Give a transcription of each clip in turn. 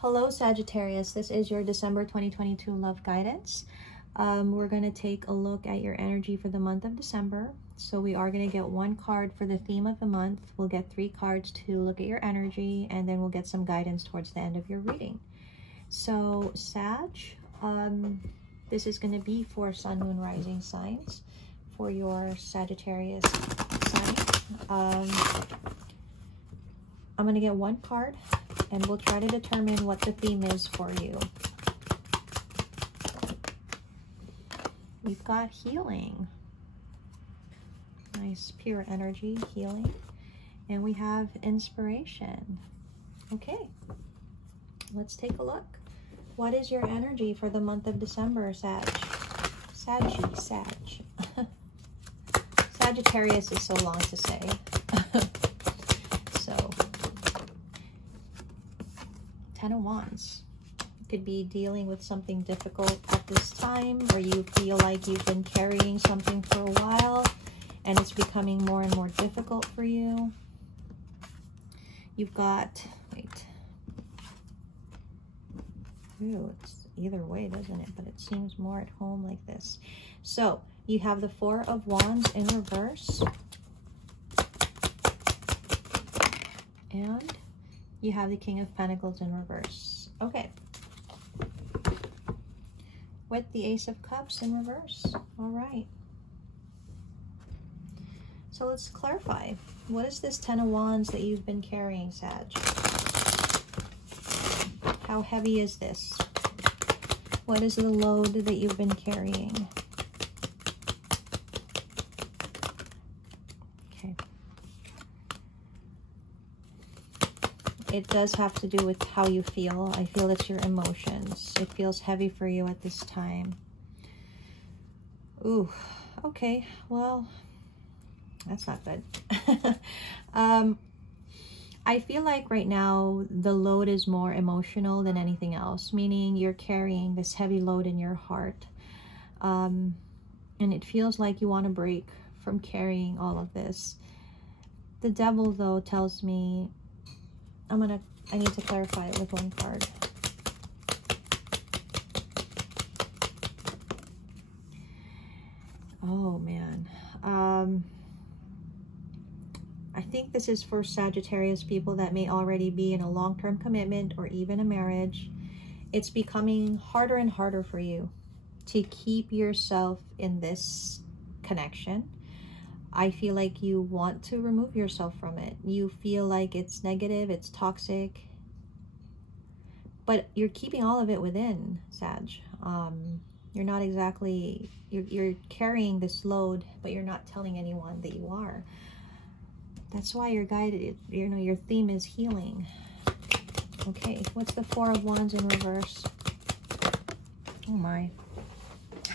Hello Sagittarius, this is your December 2022 love guidance. We're going to take a look at your energy for the month of December. So we are going to get one card for the theme of the month. We'll get 3 cards to look at your energy, and then we'll get some guidance towards the end of your reading. So Sag, this is going to be for Sun, Moon, Rising signs for your Sagittarius sign. I'm going to get one card, and we'll try to determine what the theme is for you. We've got healing. Nice pure energy, healing. And we have inspiration. Okay, let's take a look. What is your energy for the month of December, Sag? Sagittarius is so long to say. So, 10 of Wands. Could be dealing with something difficult at this time, or you feel like you've been carrying something for a while and it's becoming more and more difficult for you. You've got, ooh, it's either way, doesn't it? But it seems more at home like this. So you have the 4 of Wands in reverse, and you have the King of Pentacles in reverse. Okay. With the Ace of Cups in reverse. All right. So let's clarify. What is this 10 of Wands that you've been carrying, Sag? How heavy is this? What is the load that you've been carrying? Okay. It does have to do with how you feel. I feel it's your emotions. It feels heavy for you at this time. Ooh, okay. Well, that's not good. I feel like right now the load is more emotional than anything else, meaning you're carrying this heavy load in your heart. And it feels like you want to break from carrying all of this. The Devil, though, tells me I need to clarify it with one card. Oh, man. I think this is for Sagittarius people that may already be in a long-term commitment or even a marriage. It's becoming harder and harder for you to keep yourself in this connection. I feel like you want to remove yourself from it. You feel like it's negative, it's toxic, but you're keeping all of it within, Sag. You're not exactly, you're carrying this load, but you're not telling anyone that you are. That's why you're guided, you know, your theme is healing. Okay, what's the 4 of Wands in reverse? Oh my.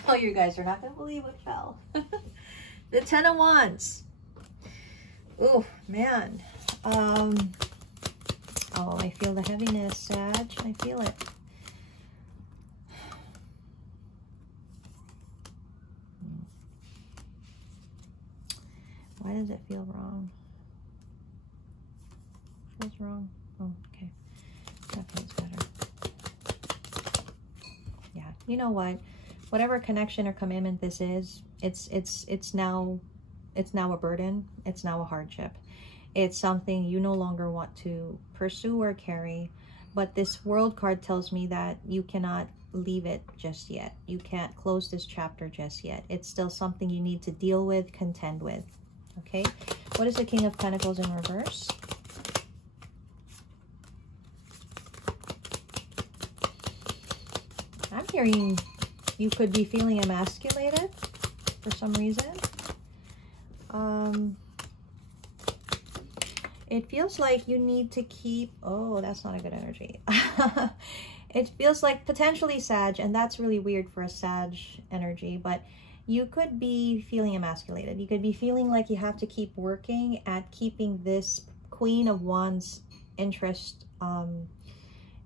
Oh, you guys are not going to believe what fell. The 10 of Wands. Oh, man. Oh, I feel the heaviness, Sag. I feel it. Why does it feel wrong? Feels wrong. Oh, okay. That feels better. Yeah. You know what? Whatever connection or commitment this is, it's now a burden. It's now a hardship. It's something you no longer want to pursue or carry. But this World card tells me that you cannot leave it just yet. You can't close this chapter just yet. It's still something you need to deal with, contend with. Okay? What is the King of Pentacles in reverse? I'm hearing you could be feeling emasculated for some reason. It feels like you need to keep, oh, that's not a good energy. It feels like potentially Sag, and that's really weird for a Sag energy, but you could be feeling emasculated. You could be feeling like you have to keep working at keeping this Queen of Wands interest.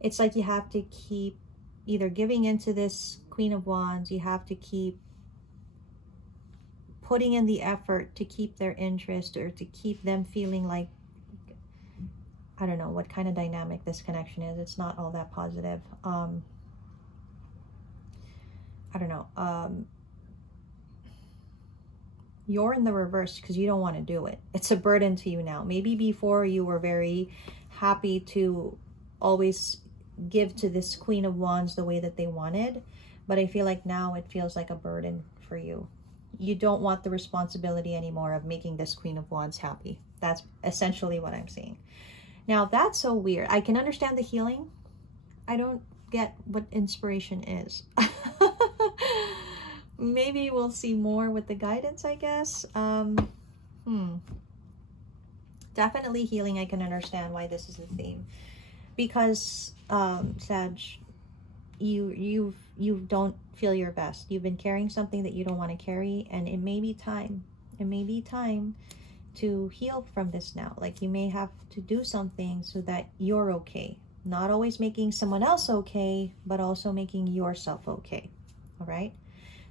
It's like you have to keep either giving into this Queen of Wands, you have to keep putting in the effort to keep their interest or to keep them feeling like I don't know what kind of dynamic this connection is. It's not all that positive. I don't know. You're in the reverse because you don't want to do it. It's a burden to you now. Maybe before you were very happy to always give to this Queen of Wands the way that they wanted. But I feel like now it feels like a burden for you. You don't want the responsibility anymore of making this Queen of Wands happy. That's essentially what I'm seeing. Now, that's so weird. I can understand the healing. I don't get what inspiration is. Maybe we'll see more with the guidance, I guess. Definitely healing. I can understand why this is a theme. Because, Sag, you don't feel your best. You've been carrying something that you don't want to carry, and it may be time. It may be time to heal from this now. Like, you may have to do something so that you're okay. Not always making someone else okay, but also making yourself okay. All right?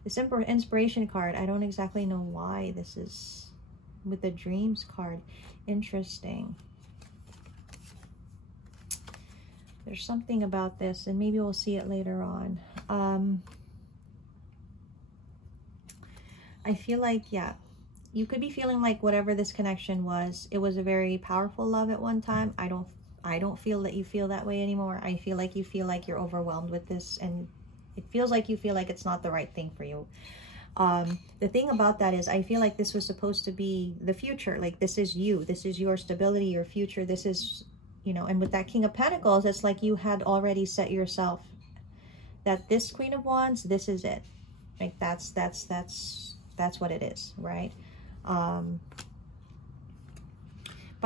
This inspiration card, I don't exactly know why this is with the dreams card. Interesting. There's something about this, and maybe we'll see it later on. I feel like, yeah, you could be feeling like whatever this connection was, it was a very powerful love at one time. I don't feel that you feel that way anymore. I feel like you feel like you're overwhelmed with this, and it feels like you feel like it's not the right thing for you. The thing about that is, I feel like this was supposed to be the future. Like, this is you. This is your stability, your future. This is, you know, and with that King of Pentacles, it's like you had already set yourself that this Queen of Wands, this is it. Like, that's what it is, right? But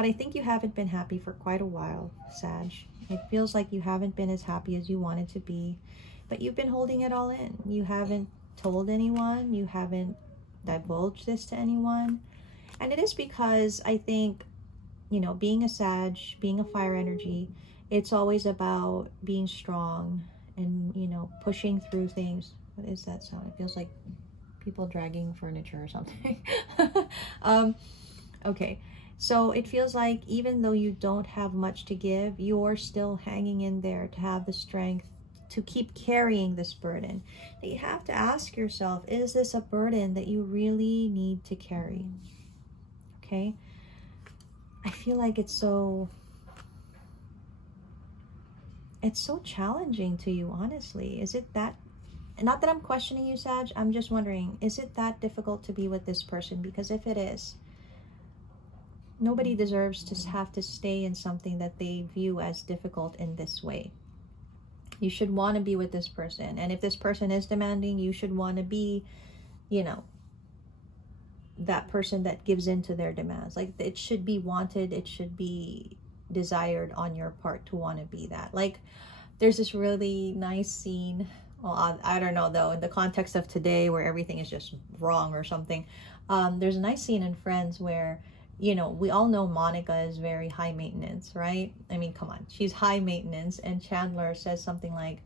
I think you haven't been happy for quite a while, Sag. It feels like you haven't been as happy as you wanted to be, but you've been holding it all in. You haven't told anyone. You haven't divulged this to anyone. And it is because I think, you know, being a Sag, being a fire energy, it's always about being strong and, you know, pushing through things. What is that sound? It feels like people dragging furniture or something. Okay. So it feels like even though you don't have much to give, you're still hanging in there to have the strength to keep carrying this burden. You have to ask yourself, is this a burden that you really need to carry? Okay. I feel like it's so challenging to you, honestly. Is it that, not that I'm questioning you, Sag, I'm just wondering, is it that difficult to be with this person? Because if it is, nobody deserves to have to stay in something that they view as difficult in this way. You should want to be with this person. And if this person is demanding, you should want to be, you know, that person that gives in to their demands. Like, it should be wanted. It should be desired on your part to want to be that. Like, there's this really nice scene. Well, I don't know, though, in the context of today where everything is just wrong or something. There's a nice scene in Friends where, you know, we all know Monica is very high maintenance, right? I mean, come on, she's high maintenance. And Chandler says something like,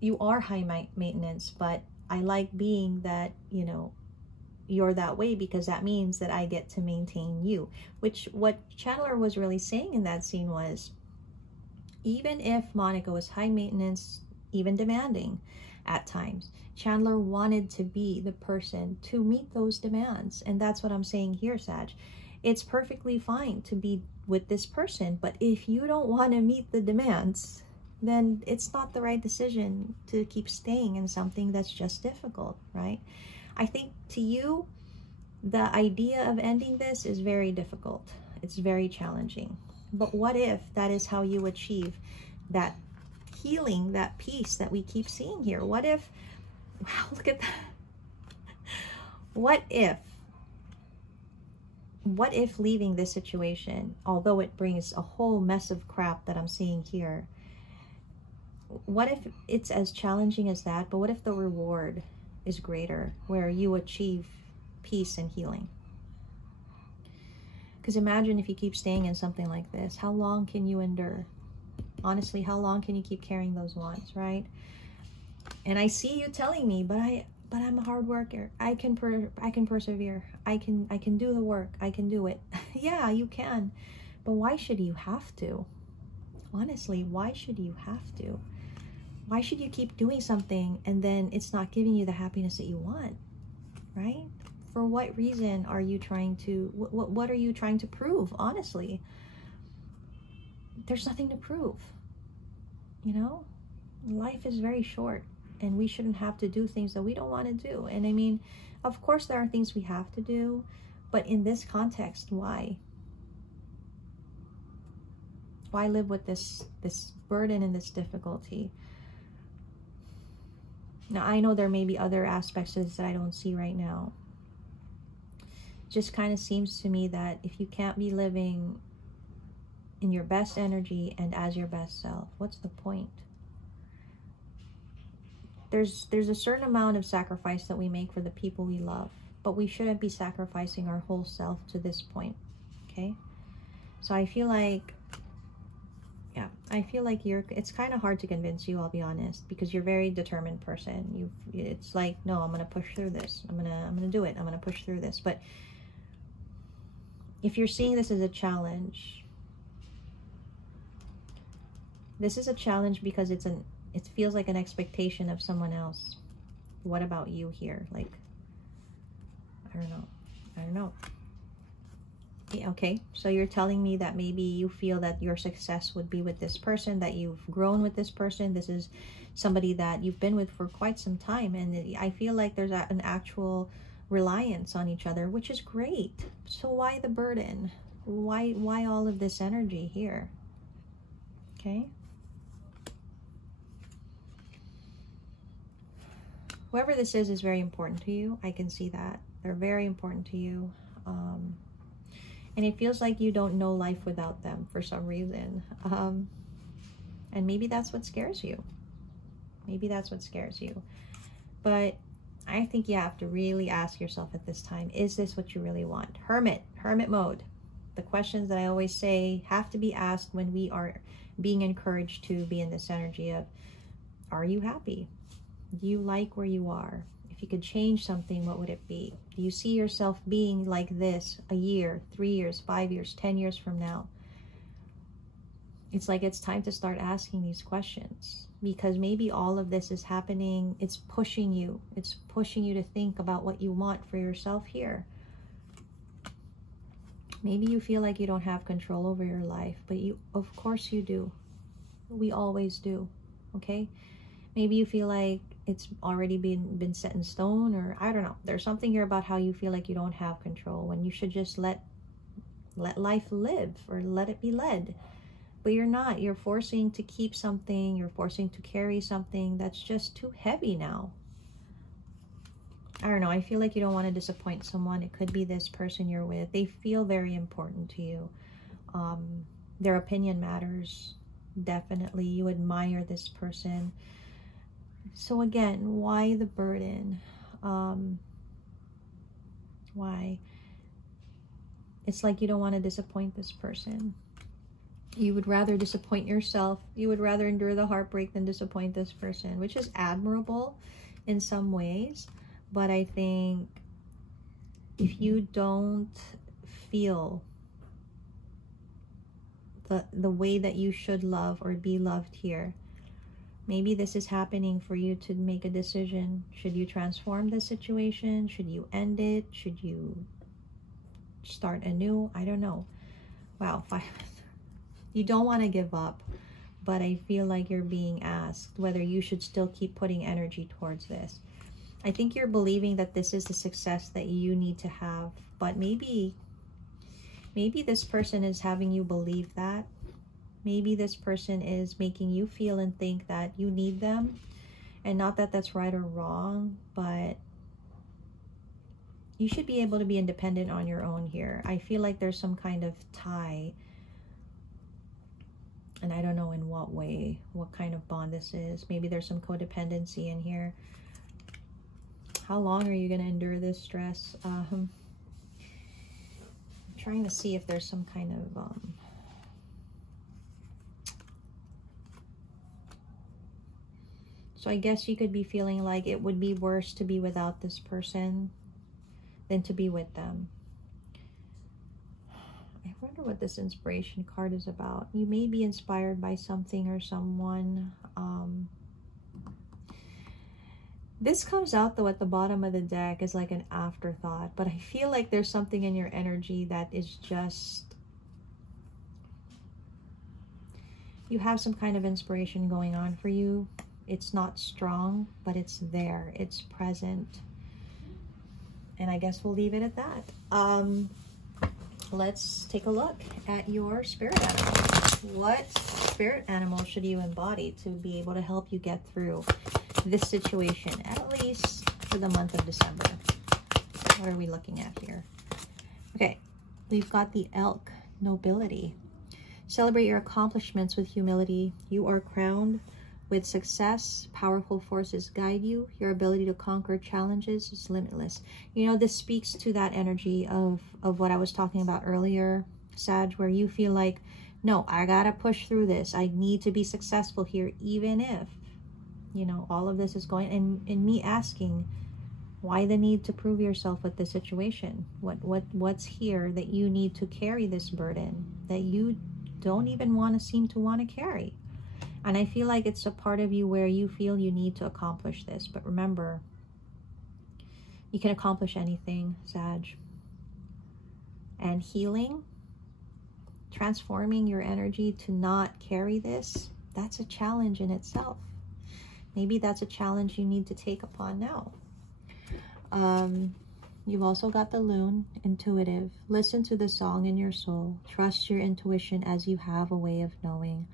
you are high maintenance, but I like being that, you know, you're that way because that means that I get to maintain you. Which what Chandler was really saying in that scene was, even if Monica was high maintenance, even demanding at times, Chandler wanted to be the person to meet those demands. And that's what I'm saying here, Sag. It's perfectly fine to be with this person, but if you don't want to meet the demands, then it's not the right decision to keep staying in something that's just difficult, right? I think to you, the idea of ending this is very difficult. It's very challenging. But what if that is how you achieve that healing, that peace that we keep seeing here? What if, wow, look at that. What if leaving this situation, although it brings a whole mess of crap that I'm seeing here, what if it's as challenging as that, but what if the reward is greater, where you achieve peace and healing? Because imagine if you keep staying in something like this, how long can you endure? Honestly, how long can you keep carrying those wands, right? And I see you telling me, but I'm a hard worker. I can persevere. I can do the work. I can do it. Yeah, you can. But why should you have to? Honestly, why should you have to? Why should you keep doing something and then it's not giving you the happiness that you want, right? For what reason are you trying to, what are you trying to prove, honestly? There's nothing to prove, you know? Life is very short and we shouldn't have to do things that we don't want to do. And I mean, of course there are things we have to do, but in this context, why? Why live with this burden and this difficulty? Now, I know there may be other aspects of this that I don't see right now. Just kind of seems to me that if you can't be living in your best energy and as your best self, what's the point? There's a certain amount of sacrifice that we make for the people we love, but we shouldn't be sacrificing our whole self to this point, okay? So I feel like, yeah, I feel like it's kind of hard to convince you, I'll be honest, because you're a very determined person. It's like, no, I'm going to push through this. I'm going to do it. I'm going to push through this. But if you're seeing this as a challenge, this is a challenge because it feels like an expectation of someone else. What about you here? Like, I don't know. Yeah, okay, so you're telling me that maybe you feel that your success would be with this person, that you've grown with this person. This is somebody that you've been with for quite some time. And I feel like there's an actual reliance on each other, which is great. So why the burden? Why all of this energy here? Okay. Whoever this is very important to you. I can see that. They're very important to you. And it feels like you don't know life without them for some reason. And maybe that's what scares you. Maybe that's what scares you. But I think you have to really ask yourself at this time, is this what you really want? Hermit mode. The questions that I always say have to be asked when we are being encouraged to be in this energy of, are you happy? Do you like where you are? If you could change something, what would it be? Do you see yourself being like this a year, 3 years, 5 years, 10 years from now? It's like it's time to start asking these questions, because maybe all of this is happening. It's pushing you. It's pushing you to think about what you want for yourself here. Maybe you feel like you don't have control over your life, but of course you do. We always do, okay? Maybe you feel like it's already been set in stone, or I don't know. There's something here about how you feel like you don't have control when you should just let life live, or let it be led. But you're not. You're forcing to keep something. You're forcing to carry something that's just too heavy now. I don't know. I feel like you don't want to disappoint someone. It could be this person you're with. They feel very important to you. Their opinion matters. Definitely. You admire this person. So again, why the burden? Why? It's like you don't want to disappoint this person. You would rather disappoint yourself. You would rather endure the heartbreak than disappoint this person, which is admirable in some ways. But I think if you don't feel the way that you should love or be loved here, maybe this is happening for you to make a decision. Should you transform the situation? Should you end it? Should you start anew? I don't know. Wow, 5. You don't want to give up, but I feel like you're being asked whether you should still keep putting energy towards this. I think you're believing that this is the success that you need to have, but maybe this person is having you believe that. Maybe this person is making you feel and think that you need them, and not that that's right or wrong, but you should be able to be independent on your own here. I feel like there's some kind of tie, and I don't know in what way, what kind of bond this is. Maybe there's some codependency in here. How long are you going to endure this stress? I'm trying to see if there's some kind of... So I guess you could be feeling like it would be worse to be without this person than to be with them. wonder what this inspiration card is about. You may be inspired by something or someone. This comes out though at the bottom of the deck as like an afterthought, but I feel like there's something in your energy that is just, you have some kind of inspiration going on for you. It's not strong, but it's there, it's present. And I guess we'll leave it at that. Let's take a look at your spirit animal. What spirit animal should you embody to be able to help you get through this situation, at least for the month of December? What are we looking at here? Okay, we've got the elk, nobility. Celebrate your accomplishments with humility. You are crowned with success. Powerful forces guide you. Your ability to conquer challenges is limitless. You know, this speaks to that energy of what I was talking about earlier, Sag, where you feel like, no, I gotta push through this. I need to be successful here, even if, you know, all of this is going, and me asking, why the need to prove yourself with this situation? What's here that you need to carry this burden that you don't even want to seem to want to carry? And I feel like it's a part of you where you feel you need to accomplish this. But remember, you can accomplish anything, Sag. And healing, transforming your energy to not carry this, that's a challenge in itself. Maybe that's a challenge you need to take upon now. You've also got the loon, intuitive. Listen to the song in your soul. Trust your intuition as you have a way of knowing.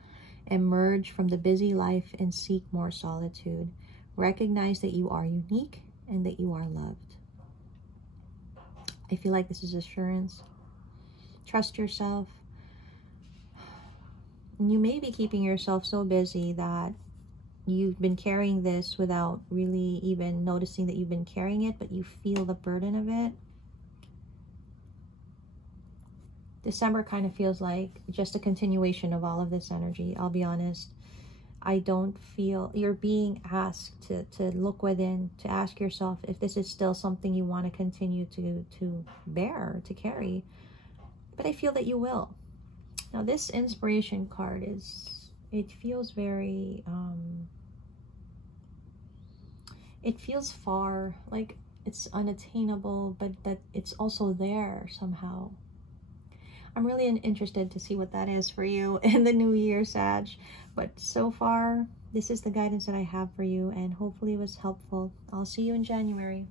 Emerge from the busy life and seek more solitude. Recognize that you are unique and that you are loved. I feel like this is assurance. Trust yourself. You may be keeping yourself so busy that you've been carrying this without really even noticing that you've been carrying it, but you feel the burden of it. December kind of feels like just a continuation of all of this energy. I'll be honest. I don't feel you're being asked to look within, to ask yourself if this is still something you want to continue to bear, to carry. But I feel that you will. Now, this inspiration card it feels very, it feels far, like it's unattainable, but that it's also there somehow. I'm really interested to see what that is for you in the new year, Sag. But so far, this is the guidance that I have for you, and hopefully it was helpful. I'll see you in January.